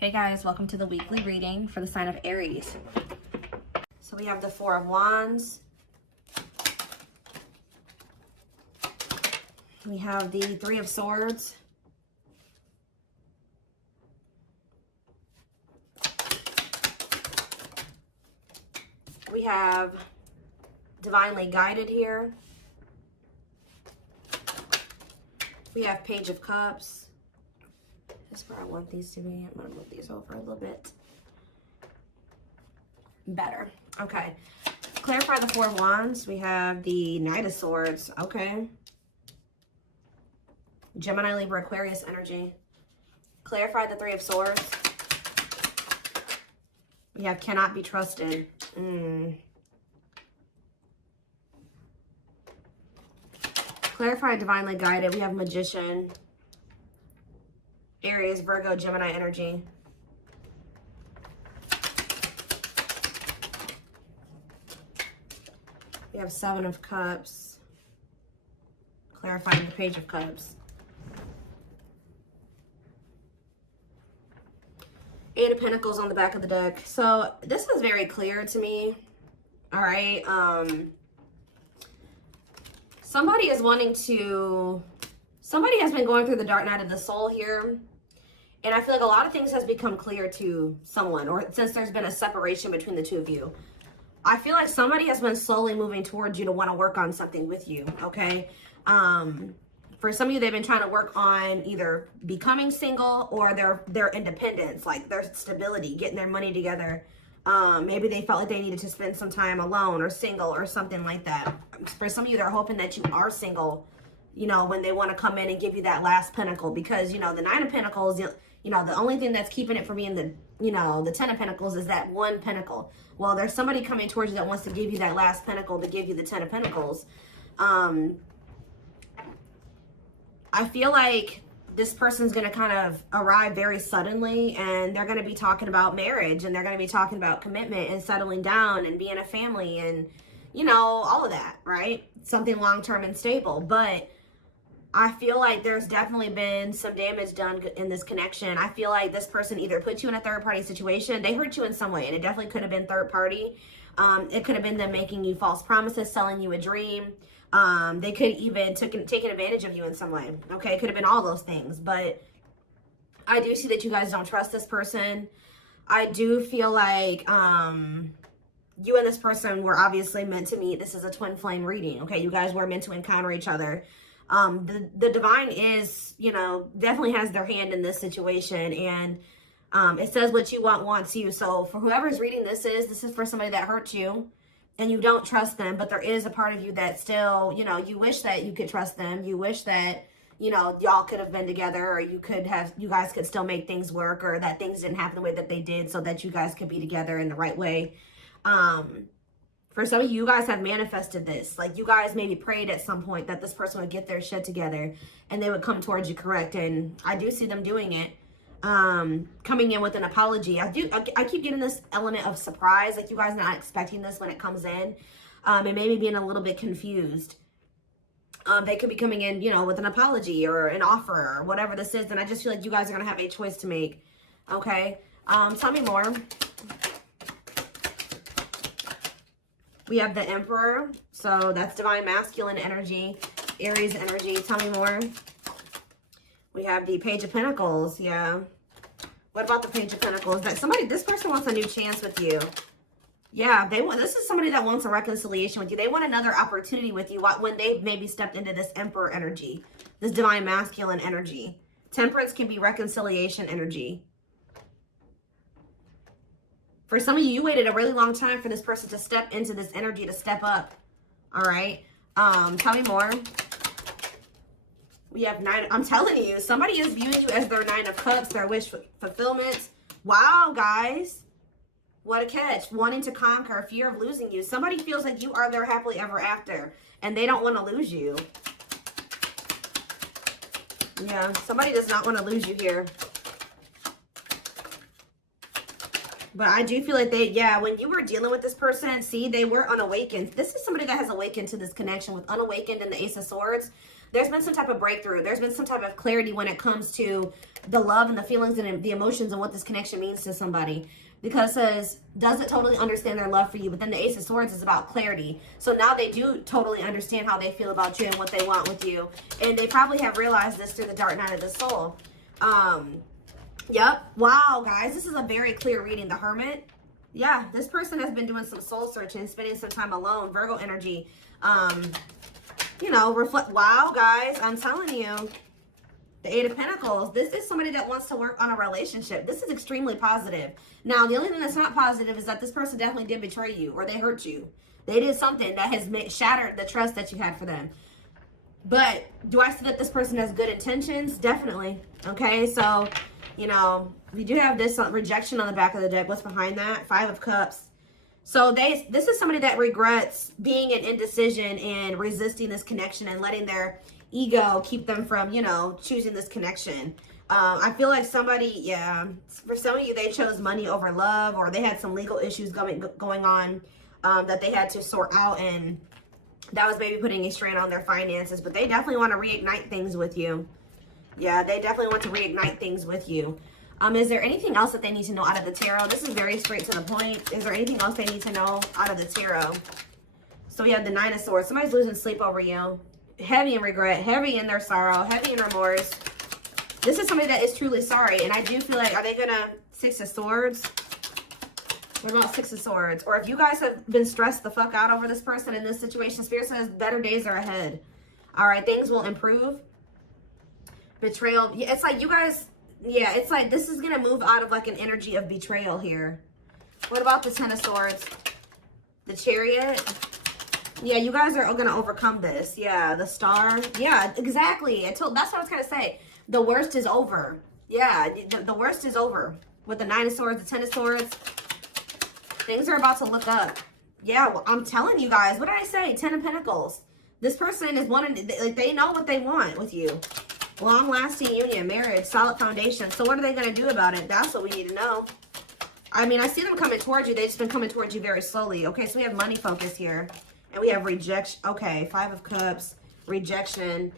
Hey guys, welcome to the weekly reading for the sign of Aries. So we have the Four of Wands. We have the Three of Swords. We have Divinely Guided here. We have Page of Cups. This is where I want these to be. I'm going to move these over a little bit. Better. Okay. Clarify the Four of Wands. We have the Knight of Swords. Okay. Gemini, Libra, Aquarius energy. Clarify the Three of Swords. We have Cannot Be Trusted. Clarify Divinely Guided. We have Magician. Aries, Virgo, Gemini energy. We have Seven of Cups. Clarifying the Page of Cups. Eight of Pentacles on the back of the deck. So this is very clear to me. All right. Somebody is wanting to... Somebody has been going through the dark night of the soul here. And I feel like a lot of things has become clear to someone, or since there's been a separation between the two of you. I feel like somebody has been slowly moving towards you to want to work on something with you, okay? For some of you, they've been trying to work on either becoming single or their independence, like their stability, getting their money together. Maybe they felt like they needed to spend some time alone or single or something like that. For some of you, they're hoping that you are single, you know, when they want to come in and give you that last pentacle, because, you know, the Nine of Pentacles, you know, the only thing that's keeping it from being the, you know, the Ten of Pentacles is that one pentacle. Well, there's somebody coming towards you that wants to give you that last pentacle to give you the Ten of Pentacles. I feel like this person's going to kind of arrive very suddenly, and they're going to be talking about marriage, and they're going to be talking about commitment and settling down and being a family and, you know, all of that, right? Something long-term and stable. But I feel like there's definitely been some damage done in this connection. I feel like this person either put you in a third-party situation. They hurt you in some way, and it definitely could have been third-party. It could have been them making you false promises, selling you a dream. They could even taken advantage of you in some way. Okay, it could have been all those things. But I do see that you guys don't trust this person. I do feel like you and this person were obviously meant to meet. This is a twin flame reading. Okay, you guys were meant to encounter each other. The divine is, you know, definitely has their hand in this situation, and it says what you want wants you. So for whoever's reading this is for somebody that hurt you and you don't trust them, but there is a part of you that still, you know, you wish that you could trust them. You wish that, you know, y'all could have been together, or you guys could still make things work, or that things didn't happen the way that they did so that you guys could be together in the right way. For some of you, you guys have manifested this. Like, you guys maybe prayed at some point that this person would get their shit together and they would come towards you, correct? And I do see them doing it. Coming in with an apology. I keep getting this element of surprise, like you guys not expecting this when it comes in, and maybe being a little bit confused. They could be coming in, you know, with an apology or an offer or whatever this is. And I just feel like you guys are going to have a choice to make. Okay. Tell me more. We have the Emperor. So that's divine masculine energy, Aries energy. Tell me more. We have the Page of Pentacles. Yeah. What about the Page of Pentacles? That this person wants a new chance with you. Yeah, this is somebody that wants a reconciliation with you. They want another opportunity with you when they've maybe stepped into this Emperor energy, this divine masculine energy. Temperance can be reconciliation energy. For some of you, you waited a really long time for this person to step into this energy, to step up. All right. Tell me more. We have I'm telling you, somebody is viewing you as their Nine of Cups, their wish fulfillment. Wow, guys. What a catch. Wanting to conquer, fear of losing you. Somebody feels like you are their happily ever after, and they don't want to lose you. Yeah, somebody does not want to lose you here. But I do feel like when you were dealing with this person, see, they were unawakened. This is somebody that has awakened to this connection with unawakened and the Ace of Swords. There's been some type of breakthrough. There's been some type of clarity when it comes to the love and the feelings and the emotions and what this connection means to somebody. Because it says, does it totally understand their love for you? But then the Ace of Swords is about clarity. So now they do totally understand how they feel about you and what they want with you. And they probably have realized this through the Dark Night of the Soul. Yep. Wow, guys. This is a very clear reading. The Hermit. Yeah, this person has been doing some soul searching, spending some time alone. Virgo energy. You know, reflect. Wow, guys. I'm telling you. The Eight of Pentacles. This is somebody that wants to work on a relationship. This is extremely positive. Now, the only thing that's not positive is that this person definitely did betray you or they hurt you. They did something that has shattered the trust that you had for them. But do I see that this person has good intentions? Definitely. Okay, so, you know, we do have this rejection on the back of the deck. What's behind that? Five of Cups. So this is somebody that regrets being in indecision and resisting this connection and letting their ego keep them from, you know, choosing this connection. I feel like somebody, yeah, for some of you, they chose money over love, or they had some legal issues going on that they had to sort out, and that was maybe putting a strain on their finances. But they definitely want to reignite things with you. Yeah, they definitely want to reignite things with you. Is there anything else that they need to know out of the tarot? This is very straight to the point. Is there anything else they need to know out of the tarot? So we have the Nine of Swords. Somebody's losing sleep over you. Heavy in regret, heavy in their sorrow, heavy in remorse. This is somebody that is truly sorry. And I do feel like, are they going to Six of Swords? What about Six of Swords? Or if you guys have been stressed the fuck out over this person in this situation, Spirit says better days are ahead. All right, things will improve. Betrayal. Yeah, it's like you guys, yeah, it's like this is going to move out of like an energy of betrayal here. What about the Ten of Swords? The Chariot. Yeah, you guys are going to overcome this. Yeah, the Star. Yeah, exactly. That's what I was going to say. The worst is over. Yeah, the worst is over. With the Nine of Swords, the Ten of Swords. Things are about to look up. Yeah, well, I'm telling you guys. What did I say? Ten of Pentacles. This person is wanting, like, they know what they want with you. Long-lasting union, marriage, solid foundation. So what are they going to do about it? That's what we need to know. I mean, I see them coming towards you. They've just been coming towards you very slowly. Okay, so we have money focus here. And we have rejection. Okay, Five of Cups, rejection.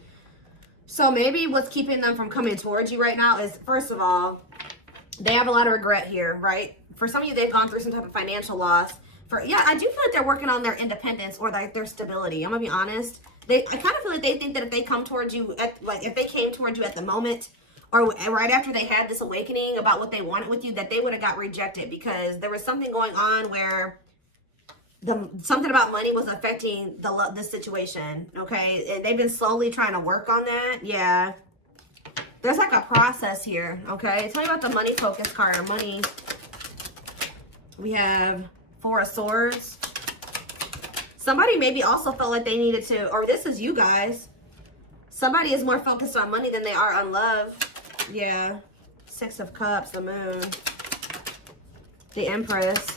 So maybe what's keeping them from coming towards you right now is, first of all, they have a lot of regret here, right? For some of you, they've gone through some type of financial loss. Yeah, I do feel like they're working on their independence or like their stability. I'm gonna be honest. I kind of feel like they think that if they come towards you, if they came towards you at the moment or right after they had this awakening about what they wanted with you, that they would have got rejected because there was something going on where something about money was affecting the situation, okay? And they've been slowly trying to work on that. Yeah. There's like a process here, okay? Tell me about the money focus card or money. We have Four of Swords. Somebody maybe also felt like they needed to, or this is you guys. Somebody is more focused on money than they are on love. Yeah. Six of Cups, the Moon. The Empress.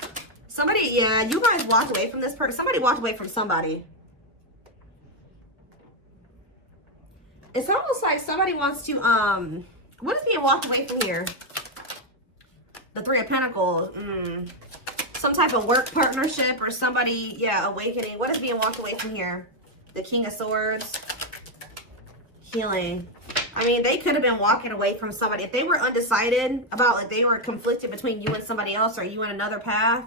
Somebody, yeah, you guys walked away from this person. Somebody walked away from somebody. It's almost like somebody wants to, what is being walked away from here? The Three of Pentacles. Some type of work partnership or somebody, yeah, awakening. What is being walked away from here? The King of Swords. Healing. I mean, they could have been walking away from somebody. If they were undecided about, like, they were conflicted between you and somebody else or you and another path,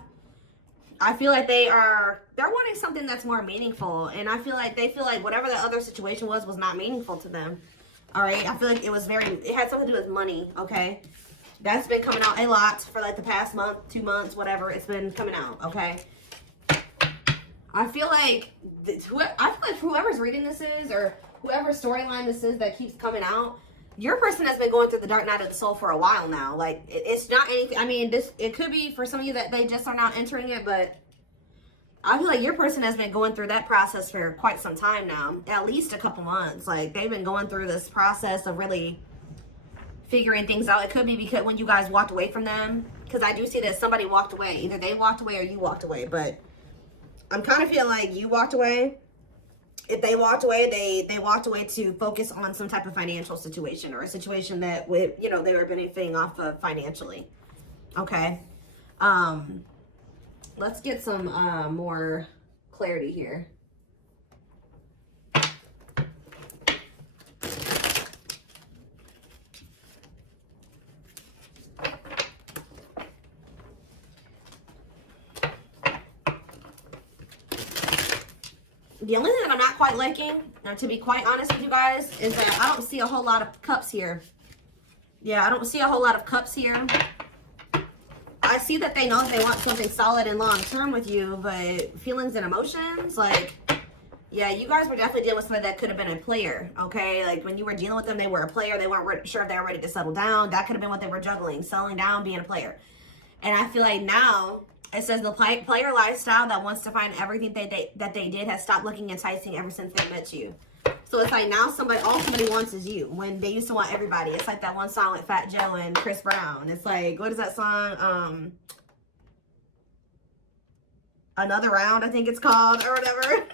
I feel like they're wanting something that's more meaningful. And I feel like they feel like whatever the other situation was not meaningful to them. All right. I feel like it had something to do with money. Okay. That's been coming out a lot for like the past month, 2 months, whatever. It's been coming out. Okay. I feel like whoever's reading this is, or whoever storyline this is that keeps coming out, your person has been going through the Dark Night of the Soul for a while now. Like, it's not anything. I mean, it could be for some of you that they just are now entering it, but I feel like your person has been going through that process for quite some time now, at least a couple months. Like, they've been going through this process of really figuring things out. It could be because when you guys walked away from them, because I do see that somebody walked away. Either they walked away or you walked away, but I'm kind of feeling like you walked away. If they walked away, they walked away to focus on some type of financial situation or a situation that, you know, they were benefiting off of financially. Okay. Let's get some more clarity here. The only thing that I'm not quite liking, to be quite honest with you guys, is that I don't see a whole lot of cups here. Yeah, I don't see a whole lot of cups here. I see that they know that they want something solid and long-term with you, but feelings and emotions, like, yeah, you guys were definitely dealing with somebody that could have been a player, okay? Like, when you were dealing with them, they were a player. They weren't sure if they were ready to settle down. That could have been what they were juggling, settling down, being a player. And I feel like now, it says the player lifestyle that wants to find everything that they did has stopped looking enticing ever since they met you. So it's like now all somebody wants is you. When they used to want everybody. It's like that one song with Fat Joe and Chris Brown. It's like, what is that song? Another Round, I think it's called, or whatever.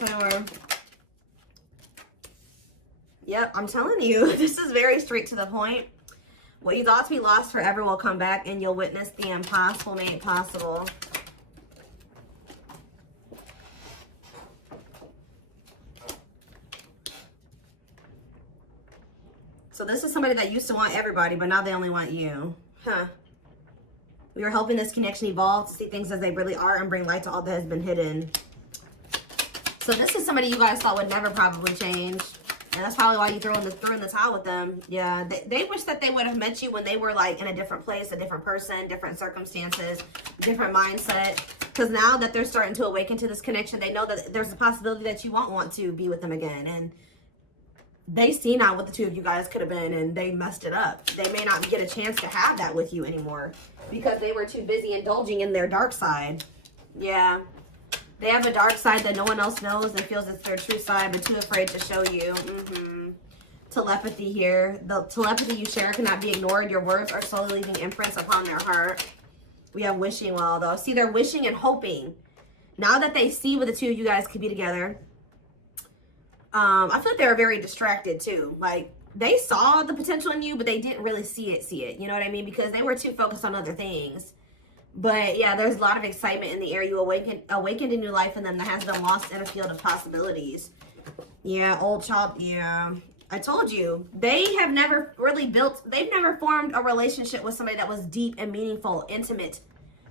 Whatever. Yep, I'm telling you, this is very straight to the point. What you thought to be lost forever will come back, and you'll witness the impossible made possible. So this is somebody that used to want everybody, but now they only want you. Huh. We were helping this connection evolve to see things as they really are and bring light to all that has been hidden. So this is somebody you guys thought would never probably change. And that's probably why you threw in the towel with them. Yeah, they wish that they would have met you when they were like in a different place, a different person, different circumstances, different mindset. Because now that they're starting to awaken to this connection, they know that there's a possibility that you won't want to be with them again. And they see now what the two of you guys could have been, and they messed it up. They may not get a chance to have that with you anymore because they were too busy indulging in their dark side. Yeah. They have a dark side that no one else knows and feels it's their true side, but too afraid to show you. Telepathy here. The telepathy you share cannot be ignored. Your words are slowly leaving imprints upon their heart. We have wishing well, though. See, they're wishing and hoping. Now that they see what the two of you guys could be together, I feel like they were very distracted, too. Like, they saw the potential in you, but they didn't really see it. You know what I mean? Because they were too focused on other things. But yeah, there's a lot of excitement in the air. You awakened a new life in them that has been lost in a field of possibilities. Yeah, old child. Yeah, I told you. They have never really they've never formed a relationship with somebody that was deep and meaningful, intimate,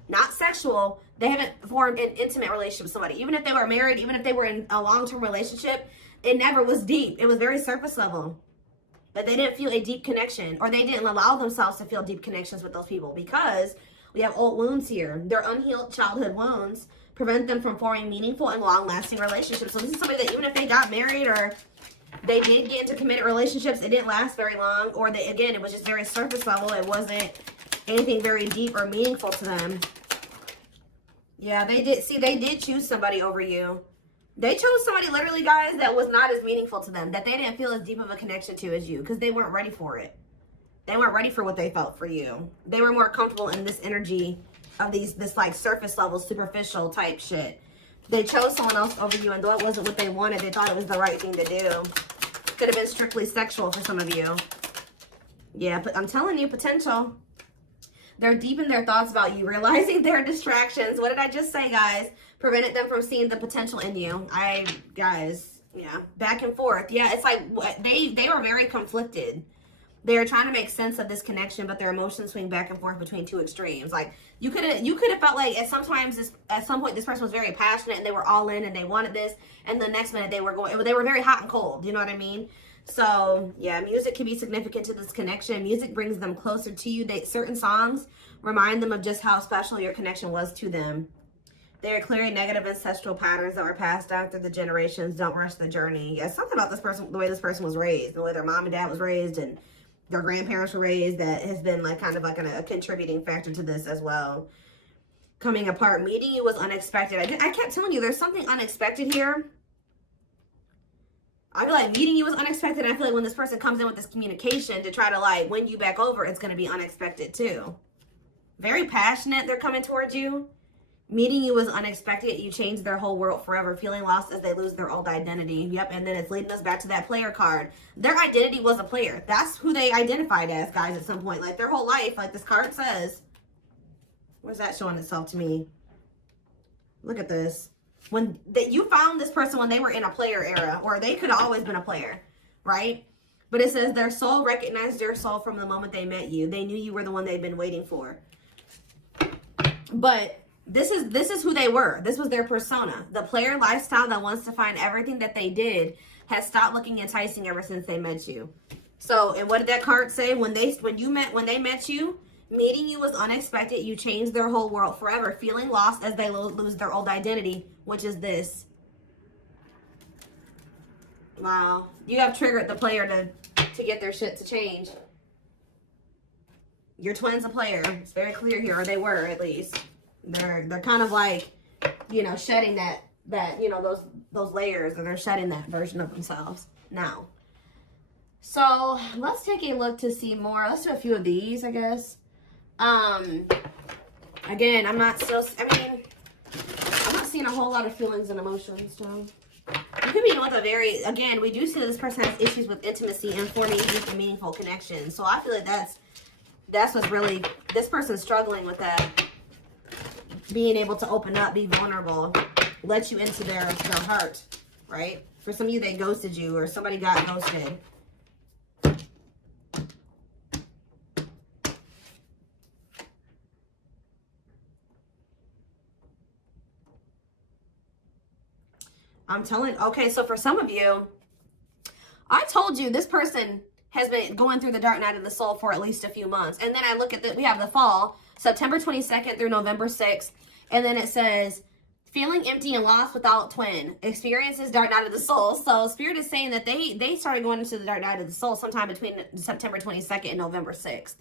not sexual. They haven't formed an intimate relationship with somebody. Even if they were married, even if they were in a long-term relationship, it never was deep. It was very surface level. But they didn't feel a deep connection, or they didn't allow themselves to feel deep connections with those people because we have old wounds here. Their unhealed childhood wounds prevent them from forming meaningful and long-lasting relationships. So this is somebody that even if they got married or they did get into committed relationships, it didn't last very long. Or again, it was just very surface level. It wasn't anything very deep or meaningful to them. Yeah, they did choose somebody over you. They chose somebody, literally, guys, that was not as meaningful to them, that they didn't feel as deep of a connection to as you because they weren't ready for it. They weren't ready for what they felt for you. They were more comfortable in this energy of this like surface level, superficial type shit. They chose someone else over you, and though it wasn't what they wanted, they thought it was the right thing to do. Could have been strictly sexual for some of you. Yeah, but I'm telling you, potential. They're deep in their thoughts about you, realizing their distractions. What did I just say, guys? Prevented them from seeing the potential in you. Guys, yeah, back and forth. Yeah, it's like they were very conflicted. They're trying to make sense of this connection, but their emotions swing back and forth between two extremes. Like you could have felt like at some point this person was very passionate and they were all in and they wanted this, and the next minute they were very hot and cold. You know what I mean? So yeah, music can be significant to this connection. Music brings them closer to you. Certain songs remind them of just how special your connection was to them. They are clearing negative ancestral patterns that were passed down through the generations. Don't rush the journey. Yeah, something about this person, the way this person was raised, the way their mom and dad was raised, and their grandparents were raised, that has been like kind of like a contributing factor to this as well. Coming apart. Meeting you was unexpected. I kept telling you there's something unexpected here. I feel like meeting you was unexpected. I feel like when this person comes in with this communication to try to like win you back over, it's going to be unexpected too. Very passionate. They're coming towards you. Meeting you was unexpected. You changed their whole world forever. Feeling lost as they lose their old identity. Yep, and then it's leading us back to that player card. Their identity was a player. That's who they identified as, guys, at some point. Like, their whole life, like this card says. Where's that showing itself to me? Look at this. You found this person when they were in a player era, or they could have always been a player, right? But it says their soul recognized your soul from the moment they met you. They knew you were the one they'd been waiting for. But This is who they were. This was their persona. The player lifestyle that wants to find everything that they did has stopped looking enticing ever since they met you. So, and what did that card say? When they met you, meeting you was unexpected. You changed their whole world forever, feeling lost as they lose their old identity, which is this. Wow. You have triggered the player to get their shit to change. Your twin's a player. It's very clear here, or they were at least. They're kind of like, you know, shedding that you know, those layers, and they're shedding that version of themselves now. So let's take a look to see more. Let's do a few of these, I guess. Again, I'm not seeing a whole lot of feelings and emotions, Joe. You could be with a very, again, we do see that this person has issues with intimacy and forming deep and meaningful connections. So I feel like that's what's really, this person's struggling with that. Being able to open up, be vulnerable, let you into their heart, right? For some of you, they ghosted you, or somebody got ghosted. I'm telling, okay, so for some of you, I told you this person has been going through the dark night of the soul for at least a few months. And then I look at we have the fall, September 22nd through November 6th. And then it says, feeling empty and lost without twin, experiences dark night of the soul. So Spirit is saying that they started going into the dark night of the soul sometime between September 22nd and November 6th.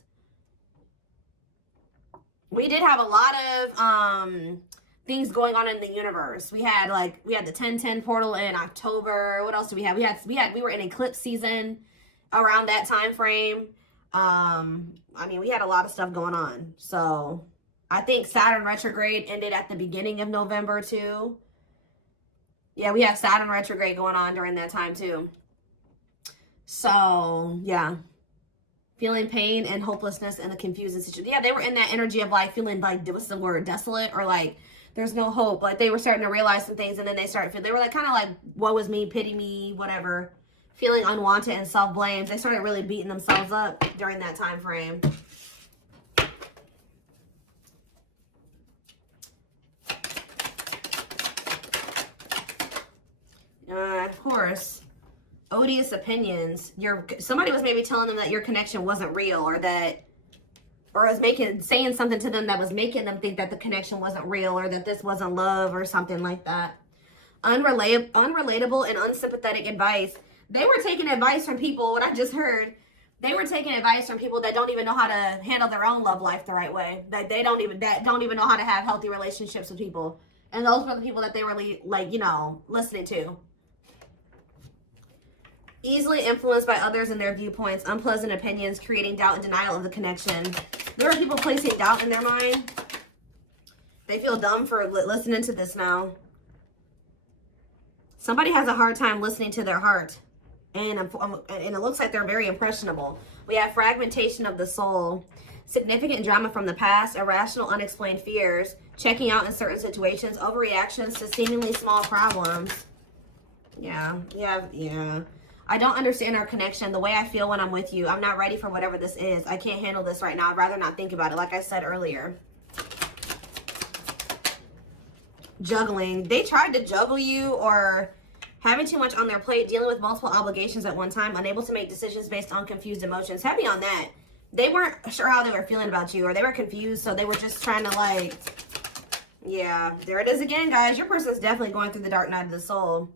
We did have a lot of things going on in the universe. We had the 1010 portal in October. What else do we have? We were in eclipse season around that time frame. I mean, we had a lot of stuff going on. So I think Saturn retrograde ended at the beginning of November too. Yeah, we have Saturn retrograde going on during that time too. So yeah, feeling pain and hopelessness and the confusing situation. Yeah, they were in that energy of like feeling like, what's the word, desolate, or like there's no hope. Like they were starting to realize some things, and then they were like kind of like, woe is me, pity me, whatever. Feeling unwanted and self-blame. They started really beating themselves up during that time frame. Of course, odious opinions. Somebody was maybe telling them that your connection wasn't real, or was saying something to them that was making them think that the connection wasn't real, or that this wasn't love, or something like that. Unrelatable and unsympathetic advice. They were taking advice from people, what I just heard, they were taking advice from people that don't even know how to handle their own love life the right way. That don't even know how to have healthy relationships with people. And those were the people that they were like, you know, listening to. Easily influenced by others and their viewpoints, unpleasant opinions, creating doubt and denial of the connection. There are people placing doubt in their mind. They feel dumb for listening to this now. Somebody has a hard time listening to their heart. And it looks like they're very impressionable. We have fragmentation of the soul, significant drama from the past, irrational, unexplained fears, checking out in certain situations, overreactions to seemingly small problems. Yeah. I don't understand our connection, the way I feel when I'm with you. I'm not ready for whatever this is. I can't handle this right now. I'd rather not think about it, like I said earlier. Juggling. They tried to juggle you, or having too much on their plate, dealing with multiple obligations at one time, unable to make decisions based on confused emotions. Heavy on that. They weren't sure how they were feeling about you, or they were confused, so they were just trying to like, yeah, there it is again, guys. Your person's definitely going through the dark night of the soul.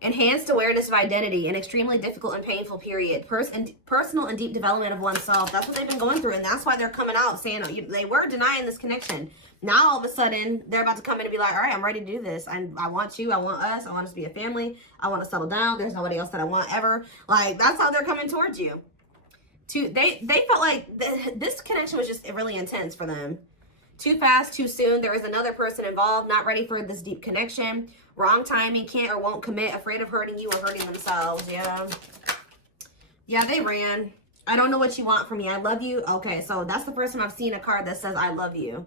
Enhanced awareness of identity, an extremely difficult and painful period. Personal and deep development of oneself. That's what they've been going through, and that's why they're coming out saying they were denying this connection. Now, all of a sudden, they're about to come in and be like, all right, I'm ready to do this. I want you. I want us. I want us to be a family. I want to settle down. There's nobody else that I want ever. Like, that's how they're coming towards you. They felt like this connection was just really intense for them. Too fast, too soon. There is another person involved, not ready for this deep connection. Wrong timing, can't or won't commit, afraid of hurting you or hurting themselves. Yeah, they ran. I don't know what you want from me. I love you. Okay, so that's the first time I've seen a card that says I love you.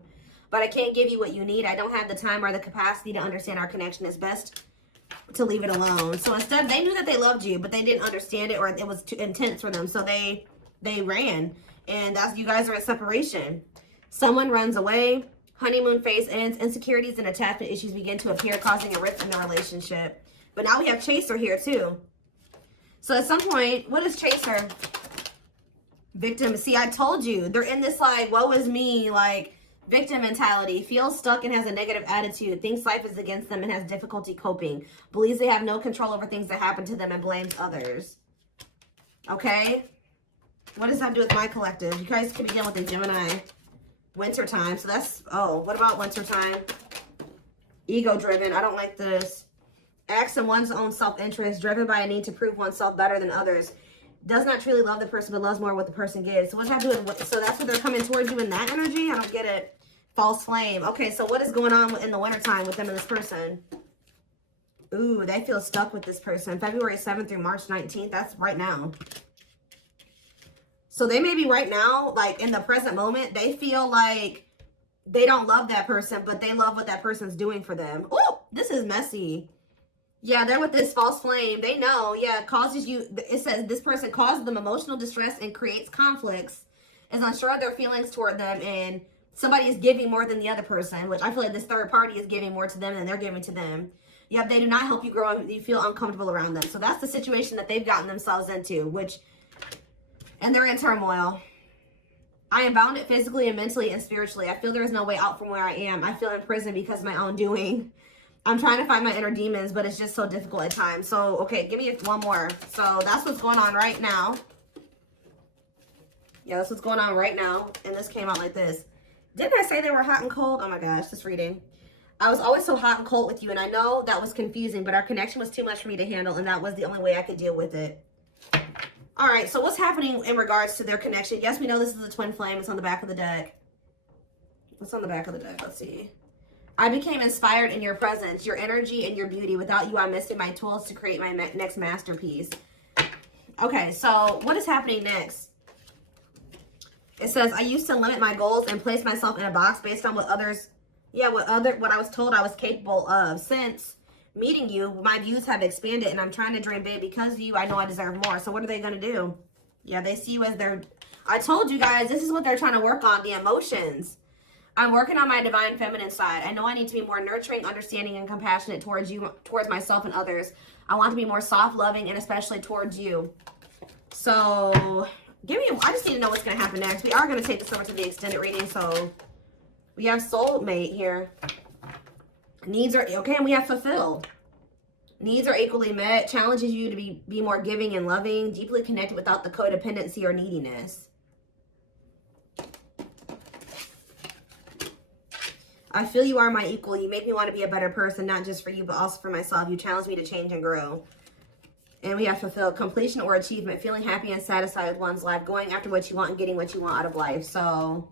But I can't give you what you need. I don't have the time or the capacity to understand our connection. It's best to leave it alone. So instead, they knew that they loved you, but they didn't understand it, or it was too intense for them. So they ran. And that's, you guys are in separation. Someone runs away. Honeymoon phase ends. Insecurities and attachment issues begin to appear, causing a rift in the relationship. But now we have chaser here too. So at some point, what is chaser? Victim. See, I told you. They're in this like, woe is me, like victim mentality. Feels stuck and has a negative attitude. Thinks life is against them and has difficulty coping. Believes they have no control over things that happen to them and blames others. Okay? What does that do with my collective? You guys can begin with the Gemini. Wintertime. So that's, oh, what about wintertime? Ego-driven. I don't like this. Acts in one's own self-interest. Driven by a need to prove oneself better than others. Does not truly love the person, but loves more what the person gives. So what does that do with, so that's what they're coming towards you in that energy? I don't get it. False flame. Okay, so what is going on in the wintertime with them and this person? Ooh, they feel stuck with this person. February 7th through March 19th. That's right now. So they may be right now, like in the present moment, they feel like they don't love that person, but they love what that person's doing for them. Oh, this is messy. Yeah, they're with this false flame. They know, yeah, it causes you, it says this person causes them emotional distress and creates conflicts, is unsure of their feelings toward them, and somebody is giving more than the other person, which I feel like this third party is giving more to them than they're giving to them. Yeah, they do not help you grow and you feel uncomfortable around them. So that's the situation that they've gotten themselves into, which... And they're in turmoil. I am bounded physically and mentally and spiritually. I feel there is no way out from where I am. I feel in prison because of my own doing. I'm trying to find my inner demons, but it's just so difficult at times. So, okay, give me one more. So that's what's going on right now. Yeah, that's what's going on right now. And this came out like this. Didn't I say they were hot and cold? Oh my gosh, this reading. I was always so hot and cold with you, and I know that was confusing, but our connection was too much for me to handle, and that was the only way I could deal with it. All right, so what's happening in regards to their connection? Yes, we know this is a twin flame. It's on the back of the deck. What's on the back of the deck? Let's see. I became inspired in your presence, your energy, and your beauty. Without you, I'm missing my tools to create my next masterpiece. Okay, so what is happening next? It says, I used to limit my goals and place myself in a box based on what others, what I was told I was capable of. Since meeting you, my views have expanded and I'm trying to dream big. Because of you, I know I deserve more. So what are they going to do? Yeah, they see you as their... I told you guys, this is what they're trying to work on, the emotions. I'm working on my divine feminine side. I know I need to be more nurturing, understanding, and compassionate towards you, towards myself and others. I want to be more soft, loving, and especially towards you. So, I just need to know what's going to happen next. We are going to take this over to the extended reading. So, we have soulmate here. Needs are, okay, and we have fulfilled. Needs are equally met. Challenges you to be more giving and loving. Deeply connected without the codependency or neediness. I feel you are my equal. You make me want to be a better person, not just for you, but also for myself. You challenge me to change and grow. And we have fulfilled. Completion or achievement. Feeling happy and satisfied with one's life. Going after what you want and getting what you want out of life. So...